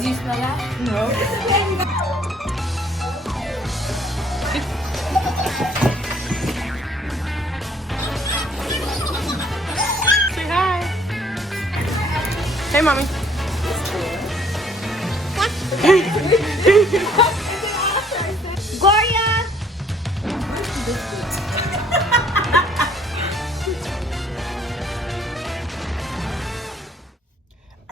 Do you smell that? No. Say hi. Hey, mommy. Gloria!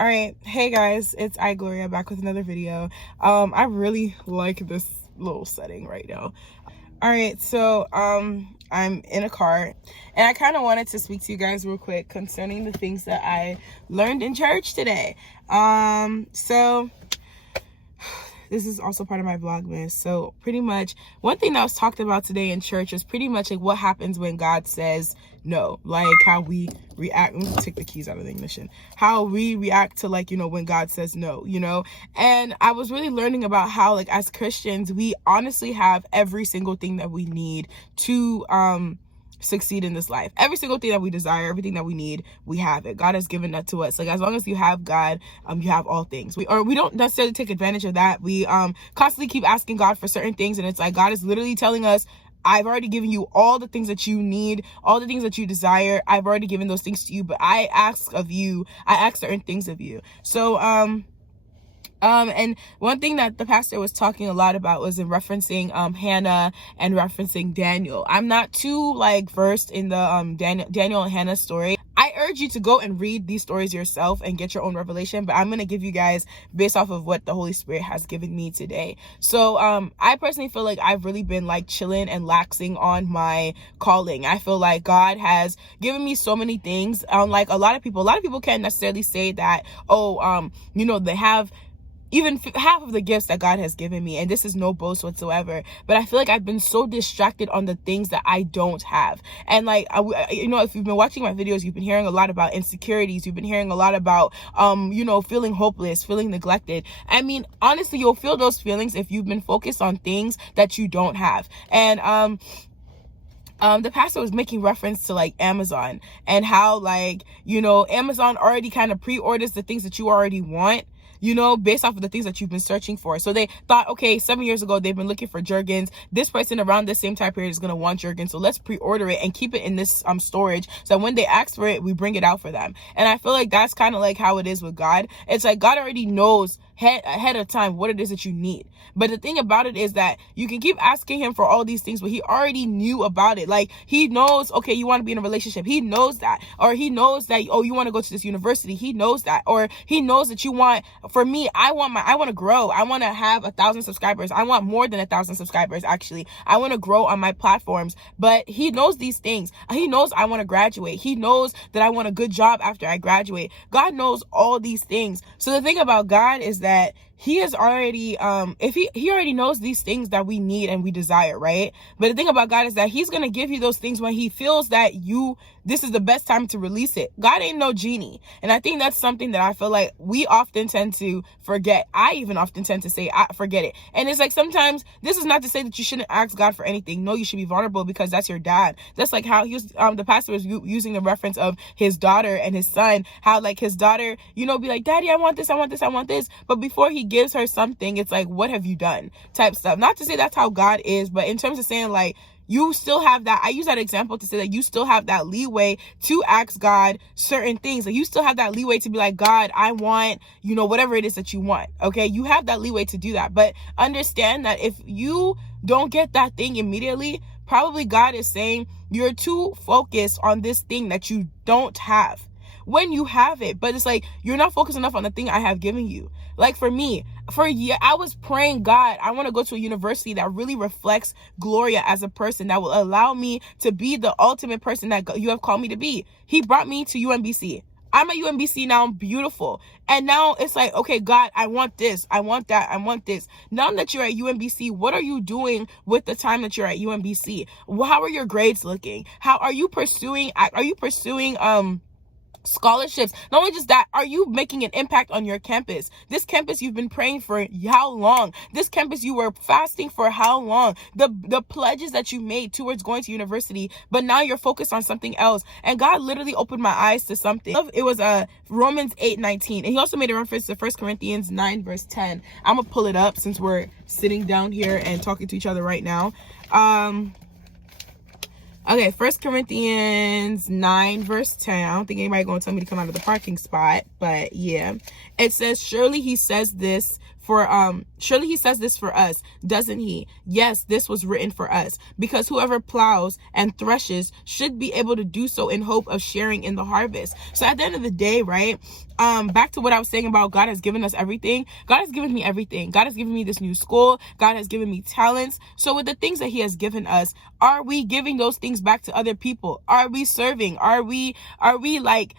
All right, hey guys, it's iGloriaaa back with another video. I really like this little setting right now. All right, so I'm in a car and I kind of wanted to speak to you guys real quick concerning the things that I learned in church today. So this is also part of my Vlogmas. So pretty much one thing that was talked about today in church was pretty much like what happens when God says no, like how we react. Let me take the keys out of the ignition. How we react to, like, you know, when God says no, you know. And I was really learning about how, like, as Christians, we honestly have every single thing that we need to succeed in this life. Every single thing that we desire, everything that we need, we have it. God has given that to us. Like, as long as you have God, you have all things. We don't necessarily take advantage of that. We constantly keep asking God for certain things, and it's like God is literally telling us, I've already given you all the things that you need, all the things that you desire. I've already given those things to you, but I ask certain things of you. So and one thing that the pastor was talking a lot about was in referencing Hannah and referencing Daniel. I'm not too like versed in the Daniel and Hannah story. I urge you to go and read these stories yourself and get your own revelation, but I'm going to give you guys based off of what the Holy Spirit has given me today. So I personally feel like I've really been like chilling and laxing on my calling. I feel like God has given me so many things. Like a lot of people can't necessarily say that, oh, you know, they have even half of the gifts that God has given me, and this is no boast whatsoever, but I feel like I've been so distracted on the things that I don't have. And like, you know, if you've been watching my videos, you've been hearing a lot about insecurities, you've been hearing a lot about you know, feeling hopeless, feeling neglected. I mean, honestly, you'll feel those feelings if you've been focused on things that you don't have. And the pastor was making reference to like Amazon and how, like, you know, Amazon already kind of pre-orders the things that you already want, you know, based off of the things that you've been searching for. So they thought, okay, 7 years ago, they've been looking for Jergens. This person around this same time period is going to want Jergens. So let's pre-order it and keep it in this storage. So when they ask for it, we bring it out for them. And I feel like that's kind of like how it is with God. It's like God already knows ahead of time what it is that you need. But the thing about it is that you can keep asking him for all these things, but he already knew about it. Like, he knows, okay, you want to be in a relationship. He knows that. Or he knows that, oh, you want to go to this university. He knows that. Or he knows that you want, for me, I want to grow. I want to have 1,000 subscribers. I want more than 1,000 subscribers, actually. I want to grow on my platforms. But he knows these things. He knows I want to graduate. He knows that I want a good job after I graduate. God knows all these things. So the thing about God is that he is already if he already knows these things that we need and we desire, right? But the thing about God is that he's going to give you those things when he feels that this is the best time to release it. God ain't no genie. And I think that's something that I feel like we often tend to forget. I even often tend to say, I forget it. And it's like, sometimes, this is not to say that you shouldn't ask God for anything. No, you should be vulnerable because that's your dad. That's like how he was, the pastor was using the reference of his daughter and his son, how like his daughter, you know, be like, Daddy, I want this, I want this, I want this. But before he gives her something, it's like, what have you done type stuff. Not to say that's how God is, but in terms of saying, like, you still have that, I use that example to say that you still have that leeway to ask God certain things. Like, you still have that leeway to be like, God, I want, you know, whatever it is that you want. Okay, you have that leeway to do that. But understand that if you don't get that thing immediately, probably God is saying you're too focused on this thing that you don't have when you have it. But it's like, you're not focused enough on the thing I have given you. Like, for me, for a year, I was praying, God, I want to go to a university that really reflects Gloria as a person, that will allow me to be the ultimate person that you have called me to be. He brought me to UMBC. I'm at UMBC now. I'm beautiful. And now it's like, okay, God, I want this. I want that. I want this. Now that you're at UMBC, what are you doing with the time that you're at UMBC? How are your grades looking? How are you pursuing scholarships. Not only just that, are you making an impact on your campus? This campus you've been praying for how long? This campus you were fasting for how long? The pledges that you made towards going to university, but now you're focused on something else. And God literally opened my eyes to something. It was Romans 8:19, and he also made a reference to 1 Corinthians 9 verse 10. I'm gonna pull it up since we're sitting down here and talking to each other right now. Okay, 1 Corinthians 9 verse 10. I don't think anybody gonna tell me to come out of the parking spot, but yeah. It says, surely he says this for us, doesn't he? Yes, this was written for us, because whoever plows and threshes should be able to do so in hope of sharing in the harvest. So at the end of the day, right, back to what I was saying about God has given us everything. God has given me everything. God has given me this new school. God has given me talents. So with the things that he has given us, are we giving those things back to other people? Are we serving? Are we like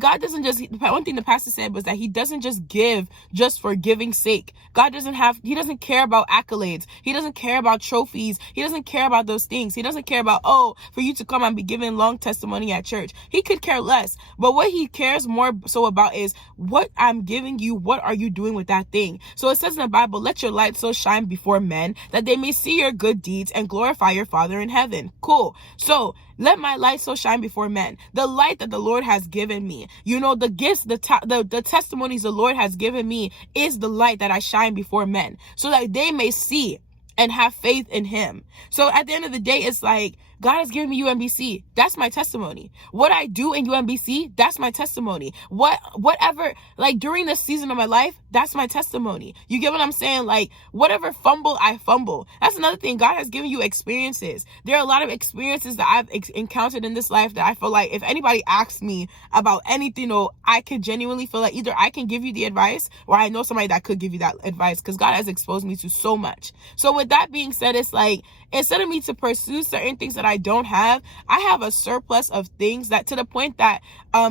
God doesn't just, one thing the pastor said was that he doesn't just give just for giving's sake. God he doesn't care about accolades. He doesn't care about trophies. He doesn't care about those things. He doesn't care about, oh, for you to come and be given long testimony at church. He could care less. But what he cares more so about is what I'm giving you. What are you doing with that thing? So it says in the Bible, let your light so shine before men that they may see your good deeds and glorify your Father in heaven. Cool. So let my light so shine before men. The light that the Lord has given me, you know, the gifts, the testimonies the Lord has given me is the light that I shine before men, so that they may see and have faith in him. So at the end of the day, it's like, God has given me UMBC. That's my testimony. What I do in UMBC, that's my testimony. Whatever, like during this season of my life, that's my testimony. You get what I'm saying? Like whatever fumble I fumble. That's another thing. God has given you experiences. There are a lot of experiences that I've encountered in this life that I feel like if anybody asks me about anything, I could genuinely feel like either I can give you the advice or I know somebody that could give you that advice, because God has exposed me to so much. So with that being said, it's like, instead of me to pursue certain things that I don't have, I have a surplus of things, that to the point that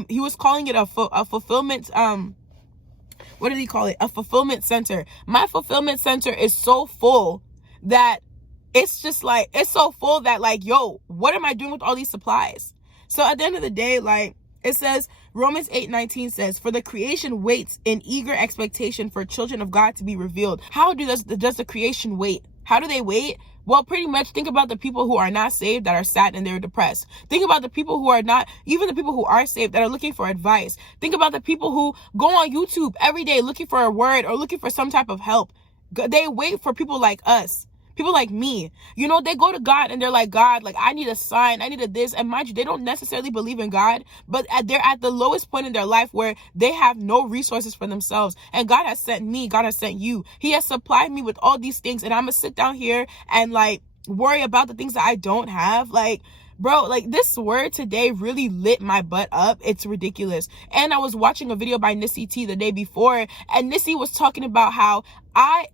he was calling it a fulfillment, what did he call it? A fulfillment center. My fulfillment center is so full that it's just like, it's so full that like, yo, what am I doing with all these supplies? So at the end of the day, like it says, Romans 8:19 says, for the creation waits in eager expectation for children of God to be revealed. How does the creation wait? How do they wait? Well, pretty much think about the people who are not saved that are sad and they're depressed. Think about the people who are not, even the people who are saved that are looking for advice. Think about the people who go on YouTube every day looking for a word or looking for some type of help. They wait for people like us. People like me, you know, they go to God and they're like, God, like I need a sign, I need a this. And mind you, they don't necessarily believe in God, but they're at the lowest point in their life where they have no resources for themselves. And God has sent me, God has sent you. He has supplied me with all these things. And I'm gonna sit down here and like worry about the things that I don't have. Like, bro, like this word today really lit my butt up. It's ridiculous. And I was watching a video by Nissy the day before, and Nissy was talking about how I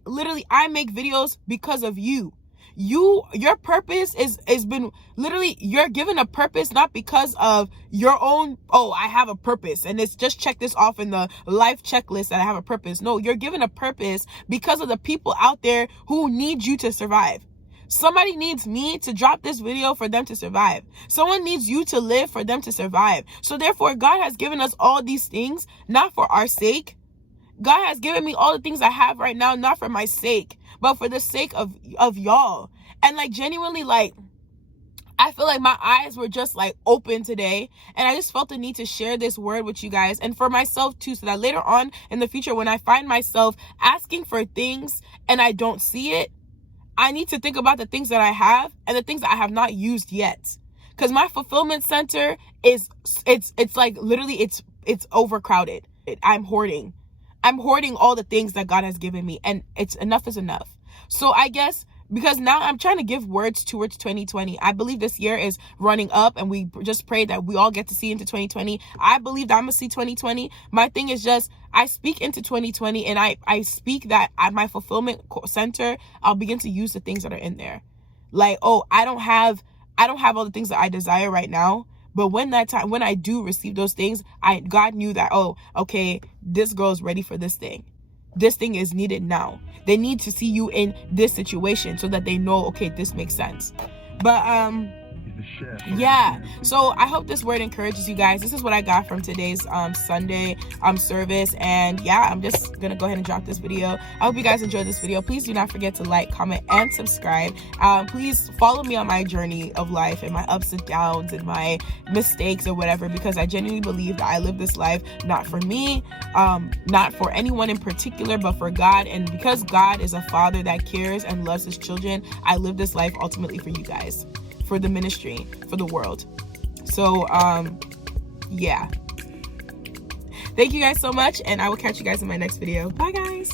make videos because of you. Your purpose is been literally, you're given a purpose not because of your own, oh, I have a purpose and it's just check this off in the life checklist that I have a purpose. No, you're given a purpose because of the people out there who need you to survive. Somebody needs me to drop this video for them to survive. Someone needs you to live for them to survive. So therefore, God has given us all these things, not for our sake. God has given me all the things I have right now, not for my sake, but for the sake of y'all. And like genuinely, like, I feel like my eyes were just like open today, and I just felt the need to share this word with you guys and for myself too, so that later on in the future, when I find myself asking for things and I don't see it, I need to think about the things that I have and the things that I have not used yet. Because my fulfillment center it's like literally it's overcrowded. I'm hoarding all the things that God has given me, and enough is enough. So I guess because now I'm trying to give words towards 2020. I believe this year is running up, and we just pray that we all get to see into 2020. I believe that I'm gonna see 2020. My thing is just, I speak into 2020, and I speak that at my fulfillment center, I'll begin to use the things that are in there. Like, oh, I don't have all the things that I desire right now, but when I do receive those things, God knew that, oh, okay, this girl is ready for this thing. This thing is needed now. They need to see you in this situation so that they know, okay, this makes sense. But yeah, so I hope this word encourages you guys. This is what I got from today's Sunday service, and yeah, I'm just gonna go ahead and drop this video. I hope you guys enjoyed this video. Please do not forget to like, comment, and subscribe. Please follow me on my journey of life and my ups and downs and my mistakes or whatever, because I genuinely believe that I live this life not for me, not for anyone in particular, but for God. And because God is a father that cares and loves his children, I live this life ultimately for you guys, for the ministry, for the world. So yeah, thank you guys so much, and I will catch you guys in my next video. Bye guys.